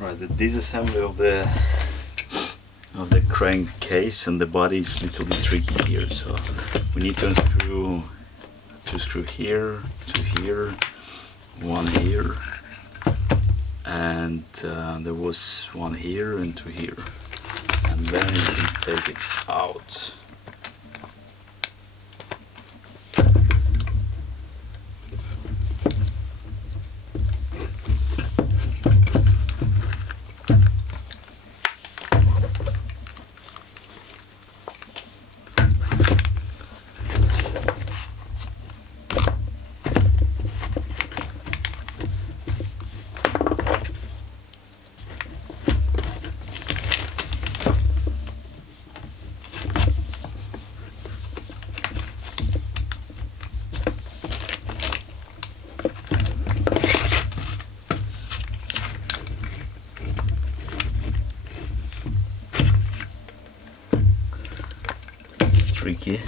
Right, the disassembly of the crankcase and the body is a little bit tricky here, so we need to unscrew two screw here, two here, one here, and there was one here and two here, and then you can take it out. Tricky.